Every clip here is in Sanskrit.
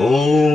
ओम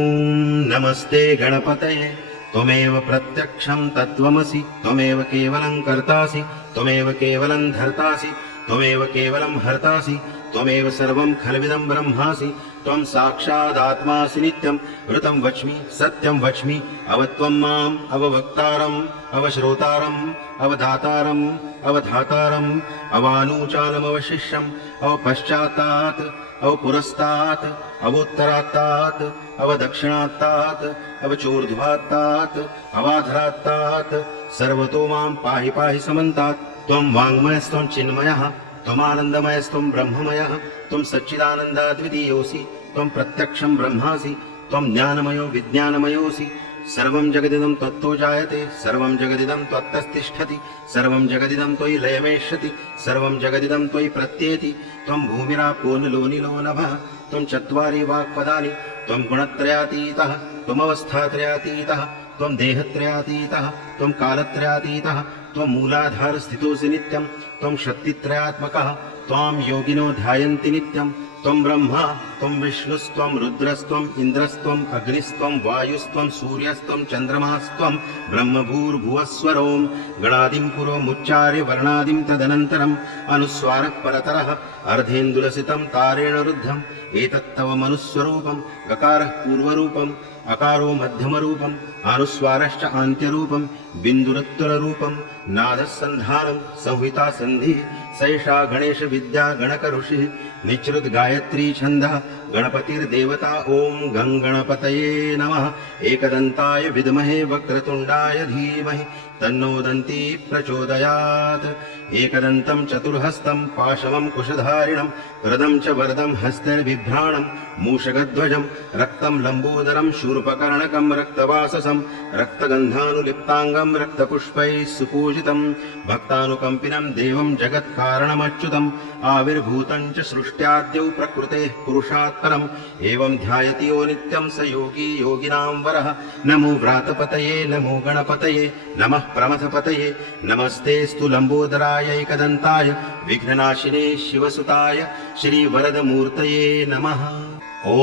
नमस्ते गणपतये। त्वमेव प्रत्यक्षं तत्त्वमसि, त्वमेव केवलं कर्तासि, त्वमेव केवलं धर्तासि, त्वमेव केवलं हर्तासि, त्वमेव सर्वं खल्विदं ब्रह्मासि। त्वं साक्षादात्मासि नित्यं ऋतं वच्मि सत्यं वच्मि। अवत्वं माम् अववक्तारम् अवश्रोतारम् अवदातारम् अवधातारम् अवानूचानमवशिष्यम् अवपश्चात्तात् अवपुरस्तात् अवोत्तरात्तात् अवदक्षिणात्तात् अवचोर्ध्वात्तात् अवाधरात्तात् सर्वतो मां पाहि पाहि समन्तात्। त्वं वाङ्मयस्त्वं चिन्मयः, त्वमानन्दमयस्त्वं ब्रह्ममयः, त्वं सच्चिदानन्दाद्वितीयोऽसि, त्वं प्रत्यक्षं ब्रह्मासि, त्वं ज्ञानमयो विज्ञानमयोऽसि। सर्वं जगदिदं त्वत्तो जायते, सर्वं जगदिदं त्वत्तस्तिष्ठति, सर्वं जगदिदं त्वयि लयमेष्यति, सर्वं जगदिदं त्वयि प्रत्येति। त्वं भूमिरापो निलो निलो नभः, त्वं चत्वारि वाक्पदानि, त्वं गुणत्रयातीतः, त्वमवस्थात्रयातीतः, त्वं देहत्रयातीतः, त्वं कालत्रयातीतः, त्वं मूलाधारस्थितोऽसि नित्यं, त्वं शक्तित्रयात्मकः, त्वां योगिनो ध्यायन्ति नित्यं। त्वं ब्रह्मा त्वं विष्णुस्त्वं रुद्रस्त्वम् इन्द्रस्त्वम् अग्निस्त्वं वायुस्त्वं सूर्यस्त्वं चन्द्रमास्त्वं ब्रह्मभूर्भुवस्वरों गणादिं पुरोमुच्चार्य वर्णादिं तदनन्तरम् अनुस्वारः परतरः अर्धेन्दुलसितं तारेण रुद्धम्। एतत्तव मनुस्वरूपं गकारः पूर्वरूपम् अकारो मध्यमरूपम् अनुस्वारश्च आन्त्यरूपं बिन्दुरुत्तररूपं नादः सन्धानं संहिता सन्धिः सैषा गणेश विद्या गणक ऋषिः निचृत गायत्री छन्दः गणपतिर्देवता। ओम गं गणपतये नमः। एकदन्ताय विद्महे वक्रतुण्डाय धीमहि तन्नो दन्ती प्रचोदयात्। एकदन्तं चतुर्हस्तं पाशवं कुशधारिणं वरदं च वरदं हस्तैर्बिभ्राणं मूषकध्वजं रक्तं लम्बोदरं शूर्पकर्णकं रक्तवाससं रक्तगन्धानुलिप्ताङ्गं रक्तपुष्पैः सुपूजितं भक्तानुकम्पिनं देवं जगत्कारणमच्युतम् आविर्भूतं च सृष्ट्याद्यौ प्रकृतेः पुरुषात् परम् एवं ध्यायति यो नित्यं स योगी योगिनां वरः। नमो व्रातपतये नमो गणपतये नमः प्रमथपतये नमस्तेऽस्तु लम्बोदराय एकदन्ताय विघ्ननाशिने शिवसुताय श्रीवरदमूर्तये नमः। ॐ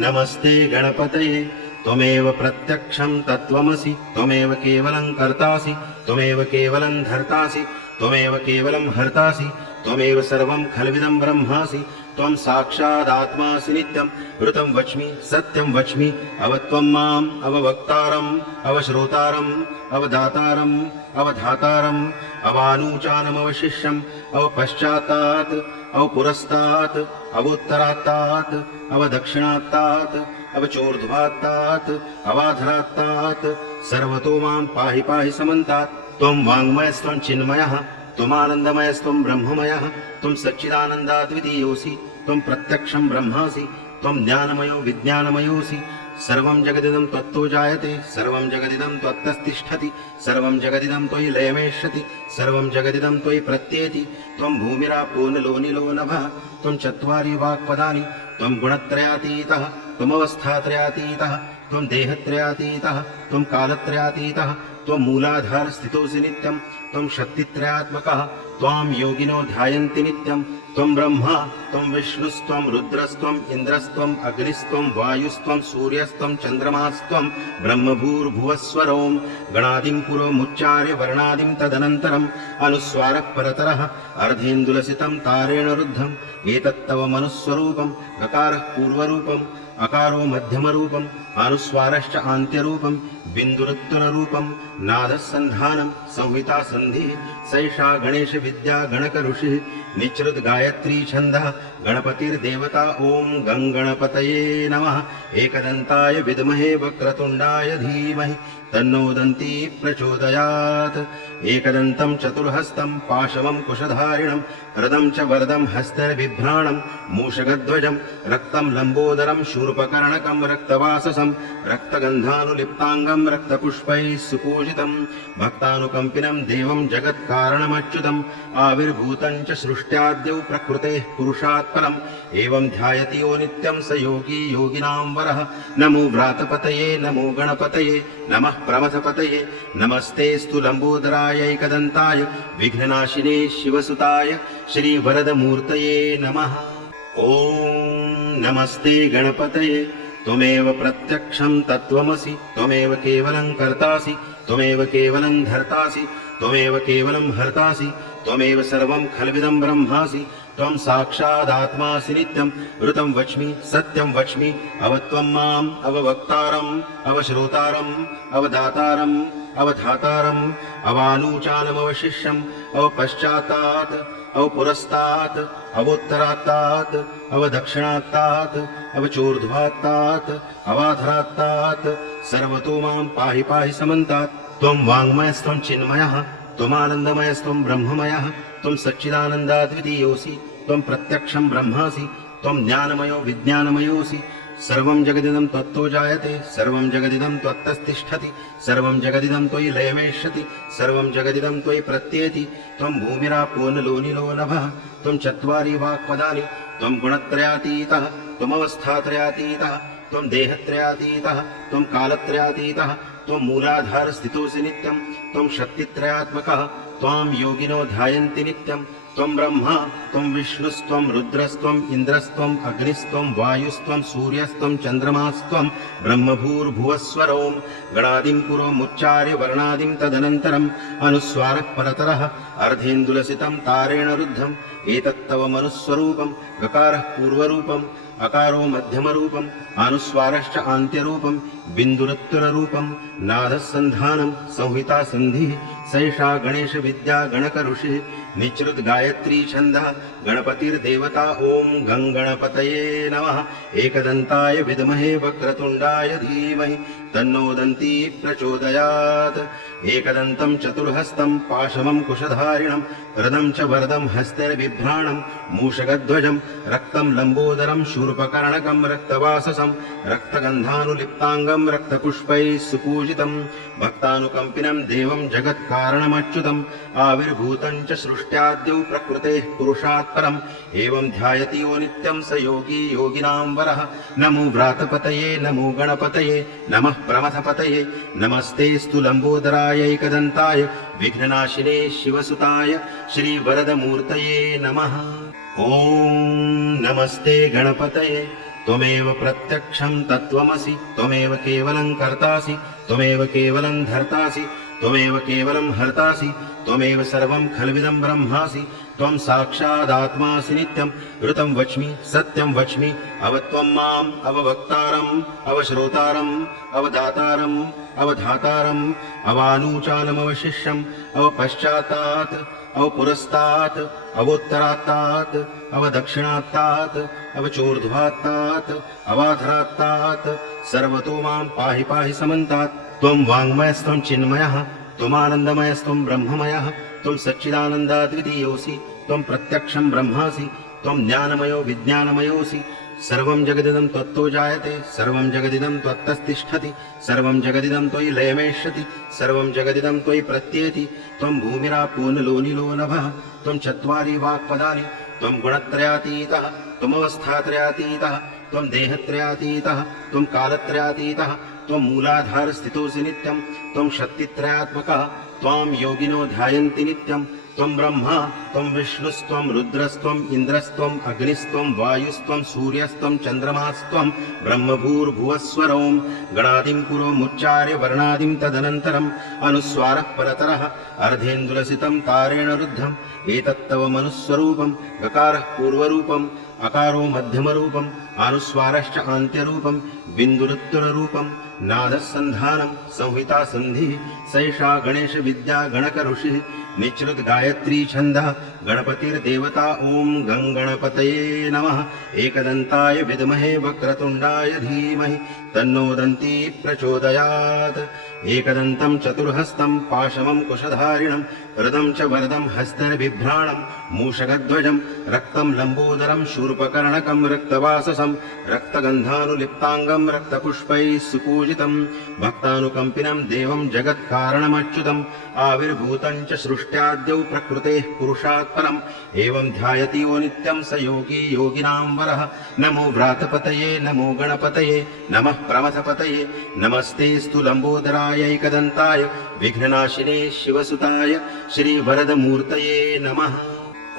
नमस्ते गणपतये। त्वमेव प्रत्यक्षं तत्त्वमसि, त्वमेव केवलं कर्तासि, त्वमेव केवलं धर्तासि, त्वमेव केवलं हर्तासि, त्वमेव सर्वं खल्विदं ब्रह्मासि। त्वं साक्षादात्मासि नित्यं ऋतं वच्मि सत्यं वच्मि। अवत्वं माम् अववक्तारम् अवश्रोतारम् अवदातारम् अवधातारम् अवानूचानमवशिष्यम् अवपश्चात्तात् अवपुरस्तात् अवोत्तरात्तात् अवदक्षिणात्तात् अवचोर्ध्वात्तात् अवाधरात्तात् सर्वतो मां पाहि पाहि समन्तात्। त्वं वाङ्मयस्त्वं चिन्मयः, त्वमानन्दमयस्त्वं ब्रह्ममयः, त्वं सच्चिदानन्दाद्वितीयोऽसि, त्वं प्रत्यक्षं ब्रह्मासि, त्वं ज्ञानमयो विज्ञानमयोऽसि। सर्वं जगदिदं त्वत्तो जायते, सर्वं जगदिदं त्वत्तस्तिष्ठति, सर्वं जगदिदं त्वयि लयमेष्यति, सर्वं जगदिदं त्वयि प्रत्येति। त्वं भूमिरापो निलो निलो नभः, त्वं चत्वारि वाक्पदानि, त्वं गुणत्रयातीतः, त्वमवस्थात्रयातीतः, त्वं देहत्रयातीतः, त्वं कालत्रयातीतः, त्वं मूलाधारस्थितोऽसि नित्यं, त्वं शक्तित्रयात्मकः, त्वां योगिनो ध्यायन्ति नित्यं। त्वं ब्रह्मा त्वं विष्णुस्त्वं रुद्रस्त्वम् इन्द्रस्त्वम् अग्निस्त्वं वायुस्त्वं सूर्यस्त्वं चन्द्रमास्त्वं ब्रह्मभूर्भुवस्वरों गणादिं पुरोमुच्चार्य वर्णादिं तदनन्तरम् अनुस्वारः परतरः अर्धेन्दुलसितं तारेण रुद्धम्। एतत्तव मनुस्वरूपं गकारः पूर्वरूपम् अकारो मध्यमरूपम् अनुस्वारश्च आन्त्यरूपं बिन्दुरुत्तररूपं नादः सन्धानं संहिता सन्धिः सैषा गणेश विद्या गणक ऋषिः निचृत गायत्री छन्दः गणपतिर्देवता। ओम गं गणपतये नमः। एकदन्ताय विद्महे वक्रतुण्डाय धीमहि तन्नो दन्ती प्रचोदयात्। एकदन्तं चतुर्हस्तं पाशवं कुशधारिणं रदं च वरदं हस्तैर्बिभ्राणं मूषकध्वजं रक्तं लम्बोदरं शूर्पकर्णकं रक्तवाससं रक्तगन्धानुलिप्ताङ्गं रक्तपुष्पैः सुपूजितं भक्तानुकम्पिनं देवं जगत्कारणमच्युतम् आविर्भूतं च सृष्ट्याद्यौ प्रकृतेः पुरुषात् परम् एवं ध्यायति यो नित्यं स योगी योगिनां वरः। नमो व्रातपतये नमो गणपतये नमः प्रमथपतये नमस्तेऽस्तु लम्बोदराय एकदन्ताय विघ्ननाशिने शिवसुताय श्रीवरदमूर्तये नमः। ॐ नमस्ते गणपतये। त्वमेव प्रत्यक्षं तत्त्वमसि त्वमेव केवलं कर्तासि त्वमेव केवलं धर्तासि त्वमेव केवलं हर्तासि त्वमेव सर्वं खल्विदं ब्रह्मासि त्वं साक्षादात्मासि नित्यं ऋतं वच्मि सत्यं वच्मि अवत्वं माम् अववक्तारम् अवश्रोतारम् अवदातारम् अवधातारम् अवानूचानमवशिष्यम् अवपश्चात्तात् अवपुरस्तात् अवोत्तरात्तात् अवदक्षिणात्तात् अवचोर्ध्वात्तात् अवाधरात्तात् सर्वतो मां पाहि पाहि समन्तात् त्वं वाङ्मयस्त्वं चिन्मयः त्वमानन्दमयस्त्वं ब्रह्ममयः त्वं सच्चिदानन्दाद्वितीयोऽसि त्वं प्रत्यक्षं ब्रह्मासि त्वं ज्ञानमयो विज्ञानमयोऽसि सर्वं जगदिदं त्वत्तो जायते सर्वं जगदिदं त्वत्तस्तिष्ठति सर्वं जगदिदं त्वयि लयमेष्यति सर्वं जगदिदं त्वयि प्रत्येति त्वं भूमिरापो नलो निलो नभः त्वं चत्वारि वाक्पदानि त्वं गुणत्रयातीतः त्वमवस्थात्रयातीतः त्वं देहत्रयातीतः त्वं कालत्रयातीतः त्वं मूलाधारस्थितोऽसि नित्यं त्वं शक्तित्रयात्मकः त्वां योगिनो ध्यायन्ति नित्यं त्वं ब्रह्मा त्वं विष्णुस्त्वं रुद्रस्त्वम् इन्द्रस्त्वम् अग्निस्त्वं वायुस्त्वं सूर्यस्त्वं चन्द्रमास्त्वं ब्रह्मभूर्भुवस्वरों गणादिं पुरोमुच्चार्य वर्णादिं तदनन्तरम् अनुस्वारः परतरः अर्धेन्दुलसितं तारेण रुद्धम् एतत्तव मनुस्वरूपं गकारः पूर्वरूपम् अकारो मध्यमरूपम् अनुस्वारश्च आन्त्यरूपम् बिन्दुरुत्तररूपम् नादः सन्धानं संहिता सन्धिः सैषा गणेश विद्या गणक ऋषिः निचृत गायत्री छन्दः गणपतिर्देवता ॐ गङ्गणपतये नमः एकदन्ताय विद्महे वक्रतुण्डाय धीमहि तन्नो दन्ती प्रचोदयात् एकदन्तं चतुर्हस्तं पाशमं कुशधारिणं रदं च वरदं हस्तैर्बिभ्राणं मूषकध्वजं रक्तं लम्बोदरं शूर्पकर्णकं रक्तवाससं रक्तगन्धानुलिप्ताङ्गं रक्तपुष्पैः सुपूजितं भक्तानुकम्पिनं देवं जगत्कारणमच्युतम् आविर्भूतं च सृष्ट्याद्यौ प्रकृतेः पुरुषात् परम् एवं ध्यायति यो नित्यं स योगी योगिनां वरः नमो व्रातपतये नमो गणपतये नमः प्रमथपतये नमस्तेऽस्तु लम्बोदराय एकदन्ताय विघ्ननाशिने शिवसुताय श्रीवरदमूर्तये नमः। ॐ नमस्ते गणपतये त्वमेव प्रत्यक्षं तत्त्वमसि त्वमेव केवलं कर्तासि त्वमेव केवलं धर्तासि त्वमेव केवलं हर्तासि त्वमेव सर्वं खल्विदं ब्रह्मासि त्वं साक्षादात्मासि नित्यं ऋतं वच्मि सत्यं वच्मि अवत्वं माम् अववक्तारम् अवश्रोतारम् अवदातारम् अवधातारम् अवानूचानमवशिष्यम् अवपश्चात्तात् अवपुरस्तात् अवोत्तरात्तात् अवदक्षिणात्तात् अवचोर्ध्वात्तात् अवाधरात्तात् सर्वतो मां पाहि पाहि समन्तात् त्वं वाङ्मयस्त्वं चिन्मयः त्वमानन्दमयस्त्वं ब्रह्ममयः त्वं सच्चिदानन्दाद्वितीयोऽसि त्वं प्रत्यक्षं ब्रह्मासि त्वं ज्ञानमयो विज्ञानमयोऽसि सर्वं जगदिदं त्वत्तो जायते सर्वं जगदिदं त्वत्तस्तिष्ठति सर्वं जगदिदं त्वयि लयमेष्यति सर्वं जगदिदं त्वयि प्रत्येति त्वं भूमिरापो नलो निलो नभः त्वं चत्वारि वाक्पदानि त्वं गुणत्रयातीतः त्वमवस्थात्रयातीतः त्वं देहत्रयातीतः त्वं कालत्रयातीतः त्वं मूलाधारस्थितोऽसि नित्यं त्वं शक्तित्रयात्मकः त्वां योगिनो ध्यायन्ति नित्यं त्वं ब्रह्मा त्वं विष्णुस्त्वं रुद्रस्त्वम् इन्द्रस्त्वम् अग्निस्त्वं वायुस्त्वं सूर्यस्त्वं चन्द्रमास्त्वं ब्रह्मभूर्भुवस्वरों गणादिं पुरोमुच्चार्य वर्णादिं तदनन्तरम् अनुस्वारः परतरः अर्धेन्दुलसितं तारेण रुद्धम् एतत्तव मनुस्वरूपं गकारः पूर्वरूपम् अकारो मध्यमरूपम् अनुस्वारश्च आन्त्यरूपं बिन्दुरुत्तररूपं नादः सन्धानं संहिता सन्धिः सैषा गणेश विद्या गणक ऋषिः निचृत गायत्री छन्दः गणपतिर्देवता ॐ गङ्गणपतये नमः एकदन्ताय विद्महे वक्रतुण्डाय धीमहि तन्नो दन्ती प्रचोदयात् एकदन्तं चतुर्हस्तं पाशमं कुशधारिणं रदं च वरदं हस्तैर्बिभ्राणं मूषकध्वजं रक्तं लम्बोदरं शूर्पकर्णकं रक्तवाससं रक्तगन्धानुलिप्ताङ्गं रक्तपुष्पैः सुपूजितं भक्तानुकम्पिनं देवं जगत्कारणमच्युतम् आविर्भूतं च सृष्ट्याद्यौ प्रकृतेः पुरुषात् परम् एवं ध्यायति यो नित्यं स योगी योगिनां वरः नमो व्रातपतये नमो गणपतये नमः प्रमथपतये नमस्तेऽस्तु लम्बोदराय एकदन्ताय विघ्ननाशिने शिवसुताय श्रीवरदमूर्तये नमः।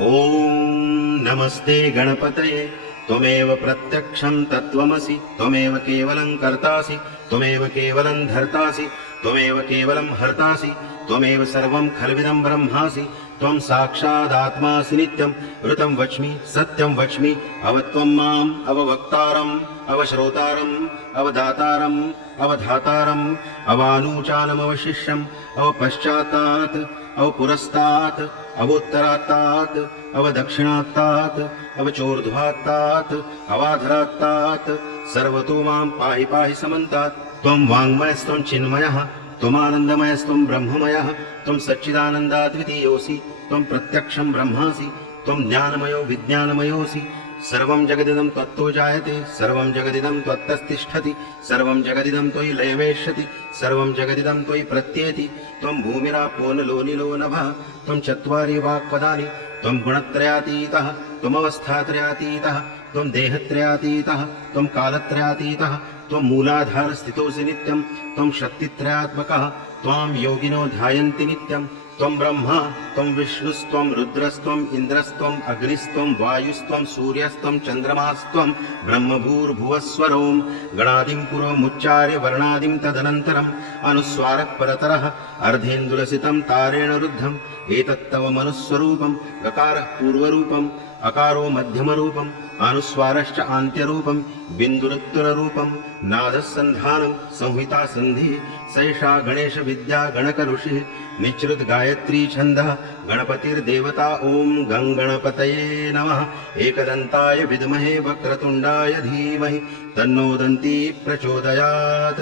ॐ नमस्ते गणपतये त्वमेव प्रत्यक्षं तत्त्वमसि त्वमेव केवलं कर्तासि त्वमेव केवलं धर्तासि त्वमेव केवलं हर्तासि त्वमेव सर्वं खल्विदं ब्रह्मासि त्वं साक्षादात्मासि नित्यं ऋतं वच्मि सत्यं वच्मि अवत्वं माम् अववक्तारम् अवश्रोतारम् अवदातारम् अवधातारम् अवानूचानमवशिष्यम् अवपश्चात्तात् अवपुरस्तात् अवोत्तरात्तात् अवदक्षिणात्तात् अवचोर्ध्वात्तात् अवाधरात्तात् सर्वतो मां पाहि पाहि समन्तात् त्वं वाङ्मयस्त्वं चिन्मयः त्वमानन्दमयस्त्वं ब्रह्ममयः त्वं सच्चिदानन्दाद्वितीयोऽसि त्वं प्रत्यक्षं ब्रह्मासि त्वं ज्ञानमयो विज्ञानमयोऽसि सर्वं जगदिदं त्वत्तो जायते सर्वं जगदिदं त्वत्तस्तिष्ठति सर्वं जगदिदं त्वयि लयमेष्यति सर्वं जगदिदं त्वयि प्रत्येति त्वं भूमिरापो नलो निलो नभः त्वं चत्वारि वाक्पदानि त्वं गुणत्रयातीतः त्वमवस्थात्रयातीतः त्वं देहत्रयातीतः त्वं कालत्रयातीतः त्वं मूलाधारस्थितोऽसि नित्यं त्वं शक्तित्रयात्मकः त्वां योगिनो ध्यायन्ति नित्यं त्वं ब्रह्मा त्वं विष्णुस्त्वं रुद्रस्त्वम् इन्द्रस्त्वम् अग्निस्त्वं वायुस्त्वं सूर्यस्त्वं चन्द्रमास्त्वं ब्रह्मभूर्भुवस्वरों गणादिं पुरोमुच्चार्य वर्णादिं तदनन्तरम् अनुस्वारः परतरः अर्धेन्दुलसितं तारेण रुद्धम् एतत्तव मनुस्वरूपं गकारः पूर्वरूपम् अकारो मध्यमरूपम् अनुस्वारश्च आन्त्यरूपं बिन्दुरुत्तररूपं नादः सन्धानं संहिता सन्धिः सैषा गणेश विद्या गणक ऋषिः निचृत गायत्री छन्दः गणपतिर्देवता ॐ गं गणपतये नमः एकदन्ताय विद्महे वक्रतुण्डाय धीमहि तन्नो दन्ती प्रचोदयात्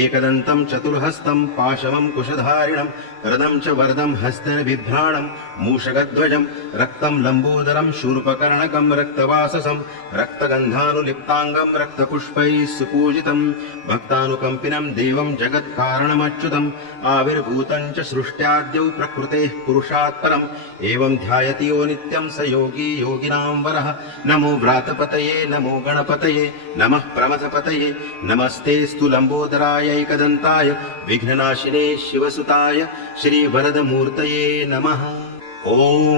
एकदन्तं चतुर्हस्तं पाशवं कुशधारिणं रदं च वरदं हस्तैर्बिभ्राणं मूषकध्वजं रक्तं लम्बोदरं शूर्पकर्णकं रक्तवाससं रक्तगन्धानुलिप्ताङ्गं रक्तपुष्पैः सुपूजितं भक्तानुकम्पिनं देवं जगत्कारणमच्युतम् आविर्भूतं च सृष्ट्याद्यौ प्रकृतेः पुरुषात् परम् एवं ध्यायति यो नित्यं स योगी योगिनां वरः नमो व्रातपतये नमो गणपतये नमः प्रमथपतये नमस्तेऽस्तु लम्बोदराय एकदन्ताय विघ्ननाशिने शिवसुताय श्रीवरदमूर्तये नमः ॐ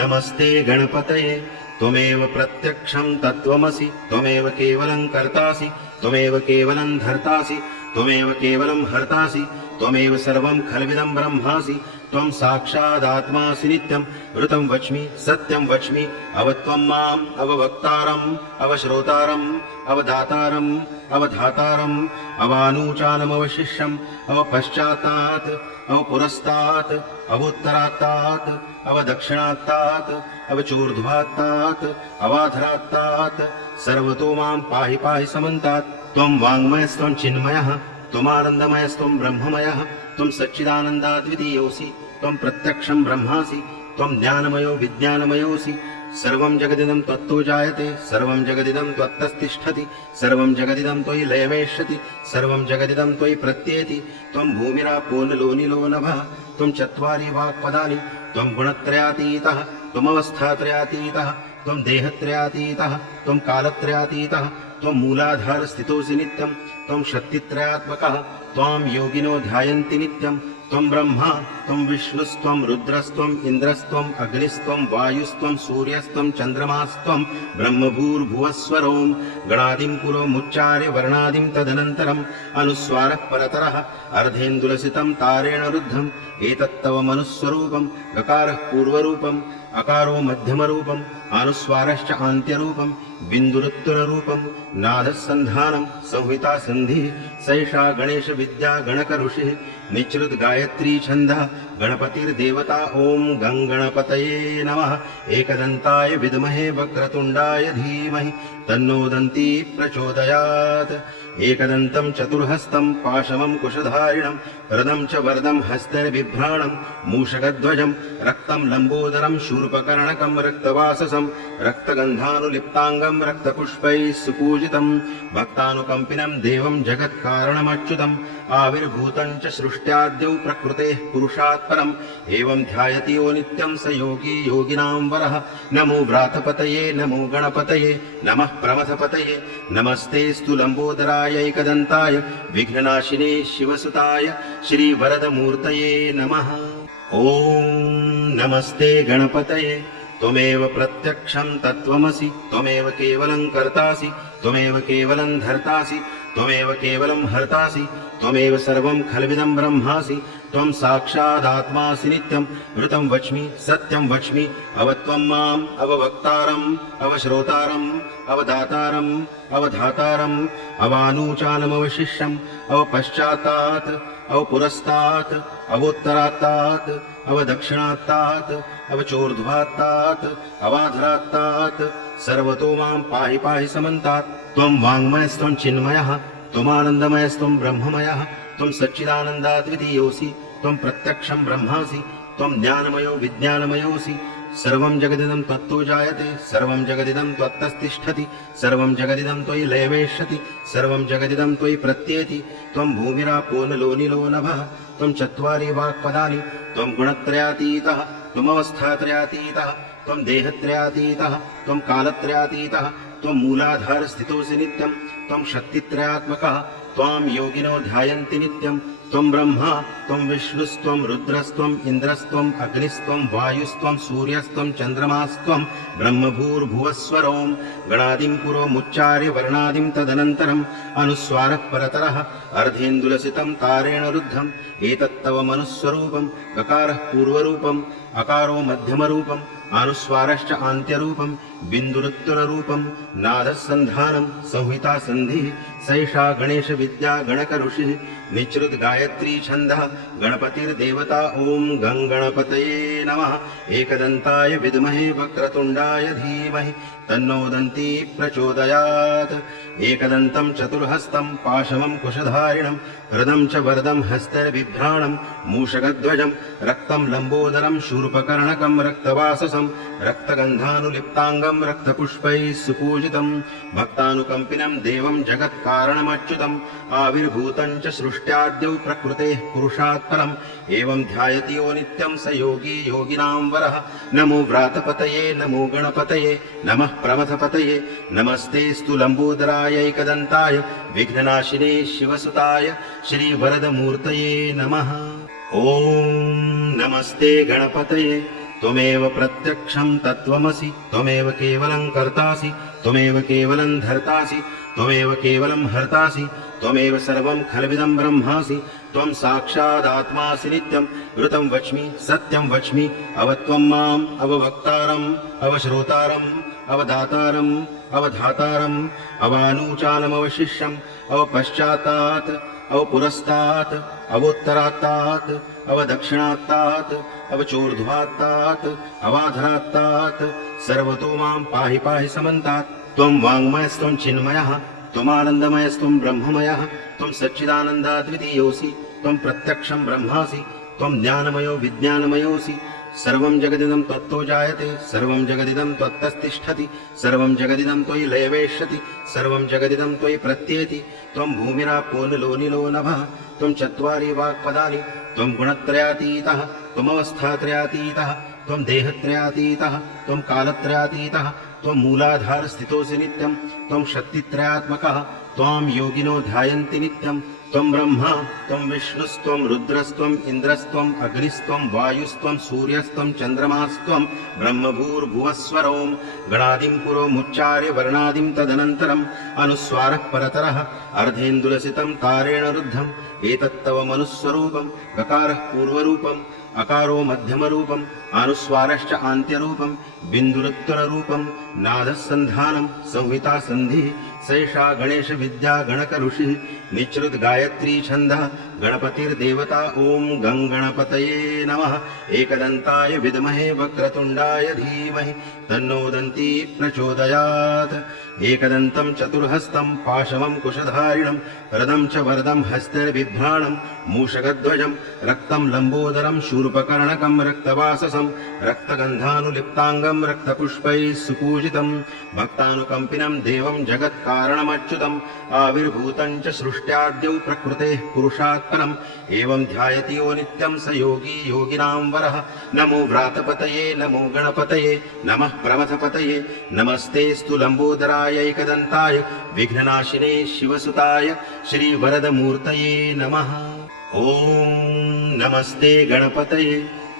नमस्ते गणपतये त्वमेव प्रत्यक्षं तत्त्वमसि त्वमेव केवलं कर्तासि त्वमेव केवलं धर्तासि त्वमेव केवलं हर्तासि त्वमेव सर्वं खल्विदं ब्रह्मासि त्वं साक्षादात्मासि नित्यं ऋतं वच्मि सत्यं वच्मि अवत्वं माम् अववक्तारम् अवश्रोतारम् अवदातारम् अवधातारम् अवानूचानमवशिष्यम् अवपश्चात्तात् अवपुरस्तात् अवोत्तरात्तात् अवदक्षिणात्तात् अवचोर्ध्वात्तात् अवाधरात्तात् सर्वतो मां पाहि पाहि समन्तात् त्वं वाङ्मयस्त्वं चिन्मयः त्वमानन्दमयस्त्वं ब्रह्ममयः त्वं सच्चिदानन्दाद्वितीयोऽसि त्वं प्रत्यक्षं ब्रह्मासि त्वं ज्ञानमयो विज्ञानमयोऽसि सर्वं जगदिदं त्वत्तो जायते सर्वं जगदिदं त्वत्तस्तिष्ठति सर्वं जगदिदं त्वयि लयमेष्यति सर्वं जगदिदं त्वयि प्रत्येति त्वं भूमिरापो नलो निलो नभः त्वं चत्वारि वाक्पदानि त्वं गुणत्रयातीतः त्वमवस्थात्रयातीतः त्वं देहत्रयातीतः त्वं कालत्रयातीतः त्वं मूलाधारस्थितोऽसि नित्यं त्वं शक्तित्रयात्मकः त्वां योगिनो ध्यायन्ति नित्यं त्वं ब्रह्मा त्वं विष्णुस्त्वं रुद्रस्त्वम् इन्द्रस्त्वम् अग्निस्त्वं वायुस्त्वं सूर्यस्त्वं चन्द्रमास्त्वं ब्रह्मभूर्भुवस्वरों गणादिं पुरोमुच्चार्य वर्णादिं तदनन्तरम् अनुस्वारः परतरः अर्धेन्दुलसितं तारेण रुद्धम् एतत्तव मनुस्वरूपं गकारः पूर्वरूपम् अकारो मध्यमरूपम् अनुस्वारश्च आन्त्यरूपं बिन्दुरुत्तररूपं नादः सन्धानं संहिता सन्धिः सैषा गणेश विद्या गणक ऋषिः निचृत गायत्री छन्दः गणपतिर्देवता ॐ गं गणपतये नमः एकदन्ताय विद्महे वक्रतुण्डाय धीमहि तन्नो दन्ती प्रचोदयात् एकदन्तं चतुर्हस्तं पाशवं कुशधारिणं रदं च वरदं हस्तैर्बिभ्राणं मूषकध्वजं रक्तं लम्बोदरं शूर्पकर्णकं रक्तवाससं रक्तगन्धानुलिप्ताङ्गं रक्तपुष्पैः सुपूजितं भक्तानुकम्पिनं देवं जगत्कारणमच्युतम् आविर्भूतं च सृष्ट्याद्यौ प्रकृतेः पुरुषात् परम् एवं ध्यायति यो नित्यं स योगी योगिनां वरः नमो व्रातपतये नमो गणपतये नमः प्रमथपतये नमस्तेऽस्तु लम्बोदराय एकदन्ताय विघ्ननाशिने शिवसुताय श्रीवरदमूर्तये नमः ॐ नमस्ते गणपतये त्वमेव प्रत्यक्षं तत्त्वमसि त्वमेव केवलं कर्तासि त्वमेव केवलं धर्तासि त्वमेव केवलं हर्तासि त्वमेव सर्वं खल्विदं ब्रह्मासि त्वं साक्षादात्मासि नित्यं ऋतं वच्मि सत्यं वच्मि अवत्वं माम् अववक्तारम् अवश्रोतारम् अवदातारम् अवधातारम् अवानूचानमवशिष्यम् अवपश्चात्तात् अवपुरस्तात् अवोत्तरात्तात् अवदक्षिणात्तात् अवचोर्ध्वात्तात् अवाधरात्तात् सर्वतो मां पाहि पाहि समन्तात् त्वं वाङ्मयस्त्वं चिन्मयः त्वमानन्दमयस्त्वं ब्रह्ममयः त्वं सच्चिदानन्दाद्वितीयोऽसि त्वं प्रत्यक्षं ब्रह्मासि त्वं ज्ञानमयो विज्ञानमयोऽसि सर्वं जगदिदं त्वत्तो जायते सर्वं जगदिदं त्वत्तस्तिष्ठति सर्वं जगदिदं त्वयि लयवेष्यति सर्वं जगदिदं त्वयि प्रत्येति त्वं भूमिरापो नलो निलो नभः त्वं चत्वारि वाक्पदानि त्वं गुणत्रयातीतः त्वमवस्थात्रयातीतः त्वं देहत्रयातीतः त्वं कालत्रयातीतः त्वं मूलाधारस्थितोऽसि नित्यं त्वं शक्तित्रयात्मकः त्वां योगिनो ध्यायन्ति नित्यं त्वं ब्रह्मा त्वं विष्णुस्त्वं रुद्रस्त्वं इन्द्रस्त्वं अग्निस्त्वं वायुस्त्वं सूर्यस्त्वं चन्द्रमास्त्वं ब्रह्मभूर्भुवस्वरों गणादिं पुरोमुच्चार्य वर्णादिं तदनन्तरम् अनुस्वारः परतरः अर्धेन्दुलसितं तारेण रुद्धम् एतत्तव मनुस्वरूपं गकारः पूर्वरूपम् अकारो मध्यमरूपम् अनुस्वारश्च आन्त्यरूपं बिन्दुरुत्तररूपं नादः सन्धानं संहिता सन्धिः सैषा गणेश विद्या गणक ऋषिः निचृत गायत्री छन्दः गणपतिर्देवता ॐ गं गणपतये नमः एकदन्ताय विद्महे वक्रतुण्डाय धीमहि तन्नो दन्ती प्रचोदयात् एकदन्तं चतुर्हस्तं पाशमं कुशधारिणं हृदं च वरदं हस्तैर्बिभ्राणं मूषकध्वजं रक्तं लम्बोदरं शूर्पकर्णकं रक्तवाससं रक्तगन्धानुलिप्ताङ्गं रक्तपुष्पैः सुपूजितं भक्तानुकम्पिनं देवं जगत्कारणमच्युतम् आविर्भूतं च सृष्ट्याद्यौ प्रकृतेः पुरुषात् परम् एवं ध्यायति यो नित्यं स योगी योगिनां वरः नमो व्रातपतये नमो गणपतये नमः प्रमथपतये नमस्तेऽस्तु लम्बोदराय एकदन्ताय विघ्ननाशिने शिवसुताय श्रीवरदमूर्तये नमः ॐ नमस्ते गणपतये त्वमेव प्रत्यक्षं तत्त्वमसि त्वमेव केवलं कर्तासि त्वमेव केवलं धर्तासि त्वमेव केवलं हर्तासि त्वमेव सर्वं खल्विदं ब्रह्मासि त्वं साक्षादात्मासि नित्यं ऋतं वच्मि सत्यं वच्मि अवत्वं माम् अववक्तारम् अवश्रोतारम् अवदातारम् अवधातारम् अवानूचानमवशिष्यम् अवपश्चात्तात् अवपुरस्तात् अवोत्तरात्तात् अवदक्षिणात्तात् अवचोर्ध्वात्तात् अवाधरात्तात् सर्वतो मां पाहि पाहि समन्तात् त्वं वाङ्मयस्त्वं चिन्मयः त्वमानन्दमयस्त्वं ब्रह्ममयः त्वं सच्चिदानन्दाद्वितीयोऽसि त्वं प्रत्यक्षं ब्रह्मासि त्वं ज्ञानमयो विज्ञानमयोऽसि सर्वं जगदिदं त्वत्तो जायते सर्वं जगदिदं त्वत्तस्तिष्ठति सर्वं जगदिदं त्वयि लयवेष्यति सर्वं जगदिदं त्वयि प्रत्येति त्वं भूमिरापो नलो निलो नभः त्वं चत्वारि वाक्पदानि त्वं गुणत्रयातीतः त्वमवस्थात्रयातीतः त्वं देहत्रयातीतः त्वं कालत्रयातीतः त्वं मूलाधारस्थितोऽसि नित्यं त्वं शक्तित्रयात्मकः त्वां योगिनो ध्यायन्ति नित्यं त्वं ब्रह्मा त्वं विष्णुस्त्वं रुद्रस्त्वं इन्द्रस्त्वं अग्निस्त्वं वायुस्त्वं सूर्यस्त्वं चन्द्रमास्त्वं ब्रह्मभूर्भुवस्वरों गणादिं पुरोमुच्चार्य वर्णादिं तदनन्तरम् अनुस्वारः परतरः अर्धेन्दुलसितं तारेण रुद्धम् एतत्तव मनुस्वरूपं गकारः पूर्वरूपम् अकारो मध्यमरूपम् अनुस्वारश्च आन्त्यरूपं बिन्दुरुत्तररूपं नादः सन्धानं संहिता सन्धिः सैषा गणेश विद्या गणक ऋषिः निचृत गायत्री छन्दः गणपतिर्देवता ॐ गं गणपतये नमः एकदन्ताय विद्महे वक्रतुण्डाय धीमहि तन्नो दन्ती प्रचोदयात् एकदन्तं चतुर्हस्तं पाशमं कुशधारिणं हृदं च वरदं हस्तैर्बिभ्राणं मूषकध्वजं रक्तं लम्बोदरं शूर्पकर्णकं रक्तवाससं रक्तगन्धानुलिप्ताङ्गं रक्तपुष्पैः सुपूजितं भक्तानुकम्पिनं देवं जगत्कारणमच्युतम् आविर्भूतं च सृष्ट्याद्यौ प्रकृतेः पुरुषात् परम् एवं ध्यायति यो नित्यं स योगी योगिनां वरः नमो व्रातपतये नमो गणपतये नमः प्रमथपतये नमस्तेऽस्तु लम्बोदराय एकदन्ताय विघ्ननाशिने शिवसुताय श्रीवरदमूर्तये नमः ॐ नमस्ते गणपतये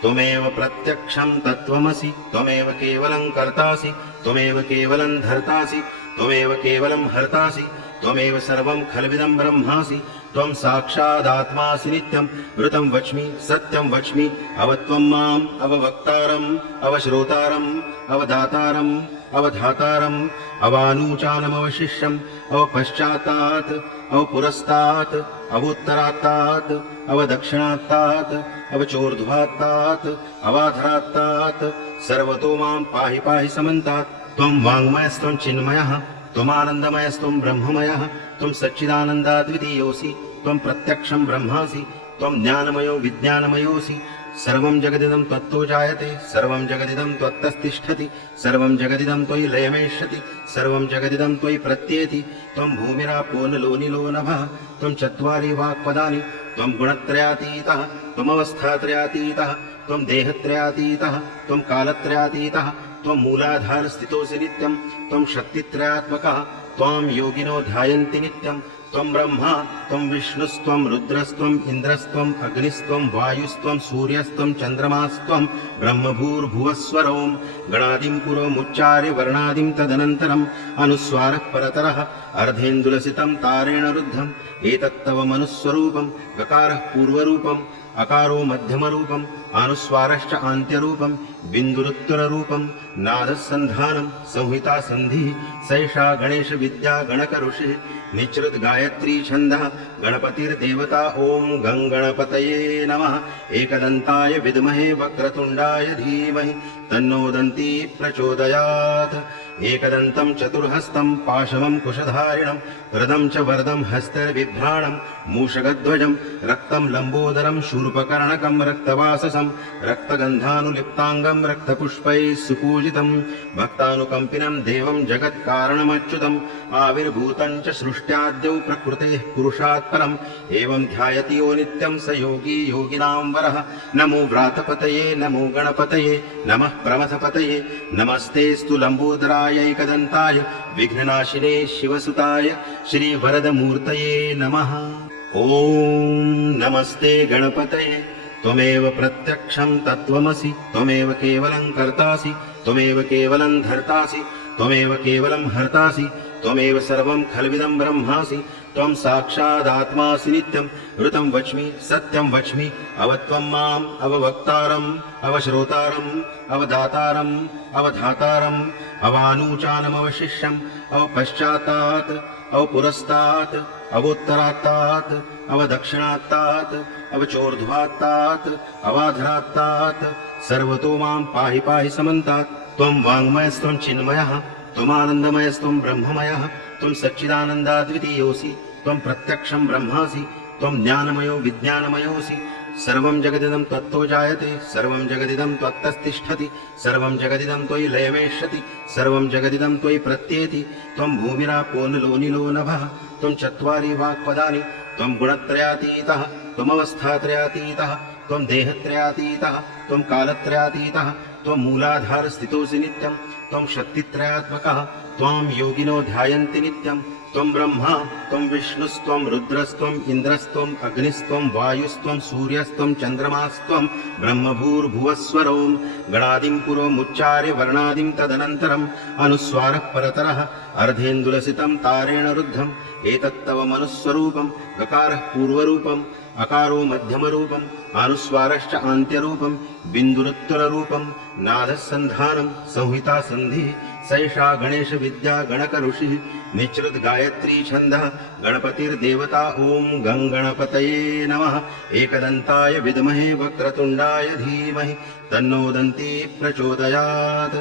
त्वमेव प्रत्यक्षं तत्त्वमसि त्वमेव केवलं कर्तासि त्वमेव केवलं धर्तासि त्वमेव केवलं हर्तासि त्वमेव सर्वं खल्विदं ब्रह्मासि त्वं साक्षादात्मासि नित्यं वृतं वच्मि सत्यं वच्मि अवत्वं माम् अववक्तारम् अवश्रोतारम् अवदातारम् अवधातारम् अवानूचानमवशिष्यम् अवपश्चात्तात् अवपुरस्तात् अवोत्तरात्तात् अवदक्षिणात्तात् अवचोर्ध्वात्तात् अवाधरात्तात् सर्वतो मां पाहि पाहि समन्तात् त्वं वाङ्मयस्त्वं चिन्मयः त्वमानन्दमयस्त्वं ब्रह्ममयः त्वं सच्चिदानन्दाद्वितीयोऽसि त्वं प्रत्यक्षं ब्रह्मासि त्वं ज्ञानमयो विज्ञानमयोऽसि सर्वं जगदिदं त्वत्तो जायते सर्वं जगदिदं त्वत्तस्तिष्ठति सर्वं जगदिदं त्वयि लयमेष्यति सर्वं जगदिदं त्वयि प्रत्येति त्वं भूमिरापो नलो निलो नभः त्वं चत्वारि वाक्पदानि त्वं गुणत्रयातीतः त्वमवस्थात्रयातीतः त्वं देहत्रयातीतः त्वं कालत्रयातीतः त्वं मूलाधारस्थितोऽसि नित्यं त्वं शक्तित्रयात्मकः त्वां योगिनो ध्यायन्ति नित्यं त्वं ब्रह्मा त्वं विष्णुस्त्वं रुद्रस्त्वम् इन्द्रस्त्वम् अग्निस्त्वं वायुस्त्वं सूर्यस्त्वं चन्द्रमास्त्वं ब्रह्मभूर्भुवस्वरों गणादिं पुरोमुच्चार्य वर्णादिं तदनन्तरम् अनुस्वारः परतरः अर्धेन्दुलसितं तारेण रुद्धम् एतत्तव मनुस्वरूपं गकारः पूर्वरूपम् अकारो मध्यमरूपम् अनुस्वारश्च आन्त्यरूपम् बिन्दुरुत्तररूपम् नादसन्धानं संहिता सन्धिः सैषा गणेश विद्या गणक ऋषिः निचृत गायत्री छन्दः गणपतिर्देवता ॐ गं गणपतये नमः एकदन्ताय विद्महे वक्रतुण्डाय धीमहि तन्नो दन्ती प्रचोदयात् एकदन्तं चतुर्हस्तं पाशवं कुशधारिणं वरदं च वरदं हस्तैर्बिभ्राणं मूषकध्वजं रक्तं लम्बोदरं शूर्पकर्णकं रक्तवाससं रक्तगन्धानुलिप्ताङ्गं रक्तपुष्पैः सुपूजितं भक्तानुकम्पिनं देवं जगत्कारणमच्युतम् आविर्भूतं च सृष्ट्याद्यौ प्रकृतेः पुरुषात् परम् एवं ध्यायति यो नित्यं स योगी योगिनां वरः नमो व्रातपतये नमो गणपतये नमः प्रमथपतये नमस्तेऽस्तु लम्बोदरायैकदन्ताय विघ्ननाशिने शिवसुताय श्रीवरदमूर्तये नमः ॐ नमस्ते गणपतये त्वमेव प्रत्यक्षं तत्त्वमसि त्वमेव केवलं कर्तासि त्वमेव केवलं धर्तासि त्वमेव केवलं हर्तासि त्वमेव सर्वं खल्विदं ब्रह्मासि त्वं साक्षादात्मासि नित्यं वृतं वच्मि सत्यं वच्मि अवत्वं माम् अववक्तारम् अवश्रोतारम् अवदातारम् अवधातारम् अवानूचानमवशिष्यम् अवपश्चात्तात् अवपुरस्तात् अवोत्तरात्तात् अवदक्षिणात्तात् अवचोर्ध्वात्तात् अवाधरात्तात् सर्वतो मां पाहि पाहि समन्तात् त्वं वाङ्मयस्त्वं चिन्मयः त्वमानन्दमयस्त्वं ब्रह्ममयः त्वं सच्चिदानन्दाद्वितीयोऽसि त्वं प्रत्यक्षं ब्रह्मासि त्वं ज्ञानमयो विज्ञानमयोऽसि सर्वं जगदिदं त्वत्तो जायते सर्वं जगदिदं त्वत्तस्तिष्ठति सर्वं जगदिदं त्वयि लयमेष्यति सर्वं जगदिदं त्वयि प्रत्येति त्वं भूमिरापो नलो निलो नभः त्वं चत्वारि वाक्पदानि त्वं गुणत्रयातीतः त्वमवस्थात्रयातीतः त्वं देहत्रयातीतः त्वं कालत्रयातीतः त्वं मूलाधारस्थितोऽसि नित्यं त्वं शक्तित्रयात्मकः त्वां योगिनो ध्यायन्ति नित्यं त्वं ब्रह्मा त्वं विष्णुस्त्वं रुद्रस्त्वम् इन्द्रस्त्वम् अग्निस्त्वं वायुस्त्वं सूर्यस्त्वं चन्द्रमास्त्वं ब्रह्मभूर्भुवस्वरों गणादिं पुरोमुच्चार्य वर्णादिं तदनन्तरम् अनुस्वारः परतरः अर्धेन्दुलसितं तारेण रुद्धम् एतत्तव मनुस्वरूपं गकारः पूर्वरूपम् अकारो मध्यमरूपम् अनुस्वारश्च आन्त्यरूपम् बिन्दुरुत्तररूपम् नादसन्धानं संहिता सन्धिः सैषा गणेश विद्या गणक ऋषिः निचृत गायत्री छन्दः गणपतिर्देवता ॐ गं गणपतये नमः एकदन्ताय विद्महे वक्रतुण्डाय धीमहि तन्नो दन्ती प्रचोदयात्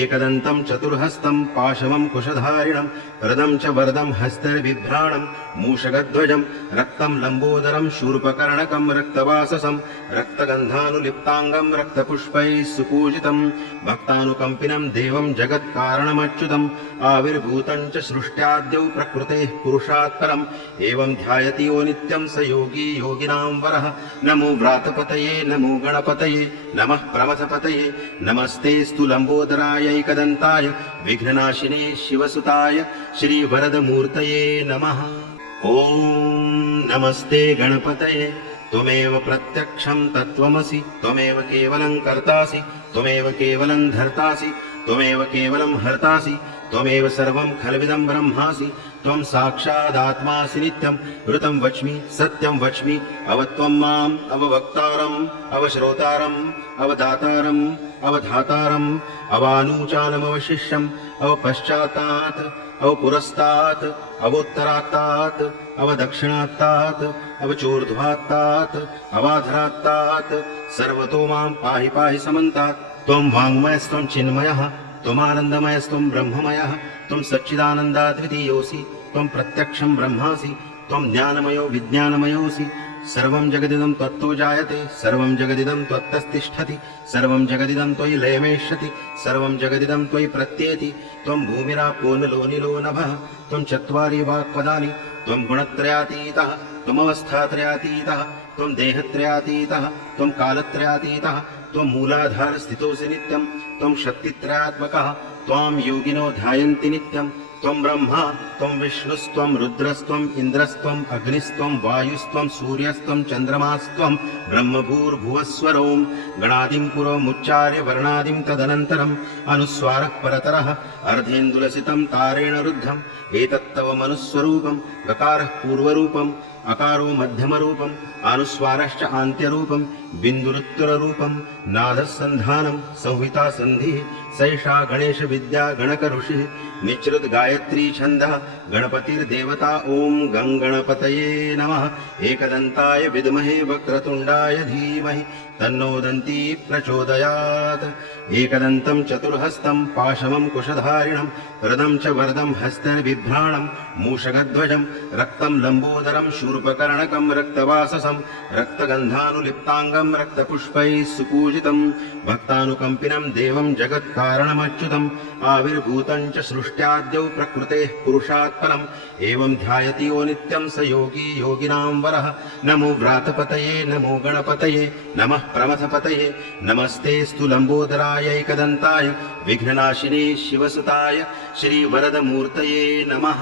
एकदन्तं चतुर्हस्तं पाशवं कुशधारिणं वरदं च वरदं हस्तैर्बिभ्राणं मूषकध्वजं रक्तं लम्बोदरं शूर्पकर्णकं रक्तवाससं रक्तगन्धानुलिप्ताङ्गं रक्तपुष्पैः सुपूजितं भक्तानुकम्पिनं देवं जगत्कारणमच्युतम् आविर्भूतं च सृष्ट्याद्यौ प्रकृतेः पुरुषात् परम् एवं ध्यायति यो नित्यं स योगी योगिनां वरः नमो व्रातपतये नमो गणपतये नमः प्रमथपतये नमस्तेऽस्तु लम्बोदरायैकदन्ताय विघ्ननाशिने शिवसुताय श्रीवरदमूर्तये नमः ॐ नमस्ते गणपतये त्वमेव प्रत्यक्षं तत्त्वमसि त्वमेव केवलं कर्तासि त्वमेव केवलं धर्तासि त्वमेव केवलं हर्तासि त्वमेव सर्वं खल्विदं ब्रह्मासि त्वं साक्षादात्मासि नित्यं ऋतं वच्मि सत्यं वच्मि अवत्वं माम् अववक्तारम् अवश्रोतारम् अवदातारम् अवधातारम् अवानूचानमवशिष्यम् अवपश्चात्तात् अवपुरस्तात् अवोत्तरात्तात् अवदक्षिणात्तात् अवचोर्ध्वात्तात् अवाधरात्तात् सर्वतो मां पाहि पाहि समन्तात् त्वं वाङ्मयस्त्वं चिन्मयः त्वमानन्दमयस्त्वं ब्रह्ममयः त्वं सच्चिदानन्दाद्वितीयोऽसि त्वं प्रत्यक्षं ब्रह्मासि त्वं ज्ञानमयो विज्ञानमयोऽसि सर्वं जगदिदं त्वत्तो जायते सर्वं जगदिदं त्वत्तस्तिष्ठति सर्वं जगदिदं त्वयि लयमेष्यति सर्वं जगदिदं त्वयि प्रत्येति त्वं भूमिरापो नलो निलो नभः त्वं चत्वारि वाक्पदानि त्वं गुणत्रयातीतः त्वमवस्थात्रयातीतः त्वं देहत्रयातीतः त्वं कालत्रयातीतः त्वं मूलाधारस्थितोऽसि नित्यं त्वं शक्तित्रयात्मकः त्वां योगिनो ध्यायन्ति नित्यं त्वं ब्रह्मा त्वं विष्णुस्त्वं रुद्रस्त्वम् इन्द्रस्त्वम् अग्निस्त्वं वायुस्त्वं सूर्यस्त्वं चन्द्रमास्त्वं ब्रह्मभूर्भुवस्वरों गणादिं पुरोमुच्चार्य वर्णादिं तदनन्तरम् अनुस्वारः परतरः अर्धेन्दुलसितं तारेण रुद्धम् एतत्तव मनुस्वरूपं गकारः पूर्वरूपम् अकारो मध्यमरूपम् अनुस्वारश्च आन्त्यरूपम् बिन्दुरुत्तररूपम् नादः सन्धानं संहिता सन्धिः सैषा गणेश विद्या गणक ऋषिः निचृत गायत्री छन्दः गणपतिर्देवता ॐ गं गणपतये नमः एकदन्ताय विद्महे वक्रतुण्डाय धीमहि तन्नो दन्ती प्रचोदयात् एकदन्तं चतुर्हस्तं पाशमं कुशधारिणं रदं च वरदं हस्तैर्बिभ्राणं मूषकध्वजं रक्तं लम्बोदरं शूर्पकर्णकं रक्तवाससं रक्तगन्धानुलिप्ताङ्गं रक्तपुष्पैः सुपूजितं भक्तानुकम्पिनं देवं जगत्कारणमच्युतम् आविर्भूतं च सृष्ट्याद्यौ प्रकृतेः पुरुषात् परम् एवं ध्यायति यो नित्यं स योगी योगिनां वरः नमो व्रातपतये नमो गणपतये नमः प्रमथपतये नमस्तेऽस्तु लम्बोदराय एकदन्ताय विघ्ननाशिने शिवसुताय श्रीवरदमूर्तये नमः।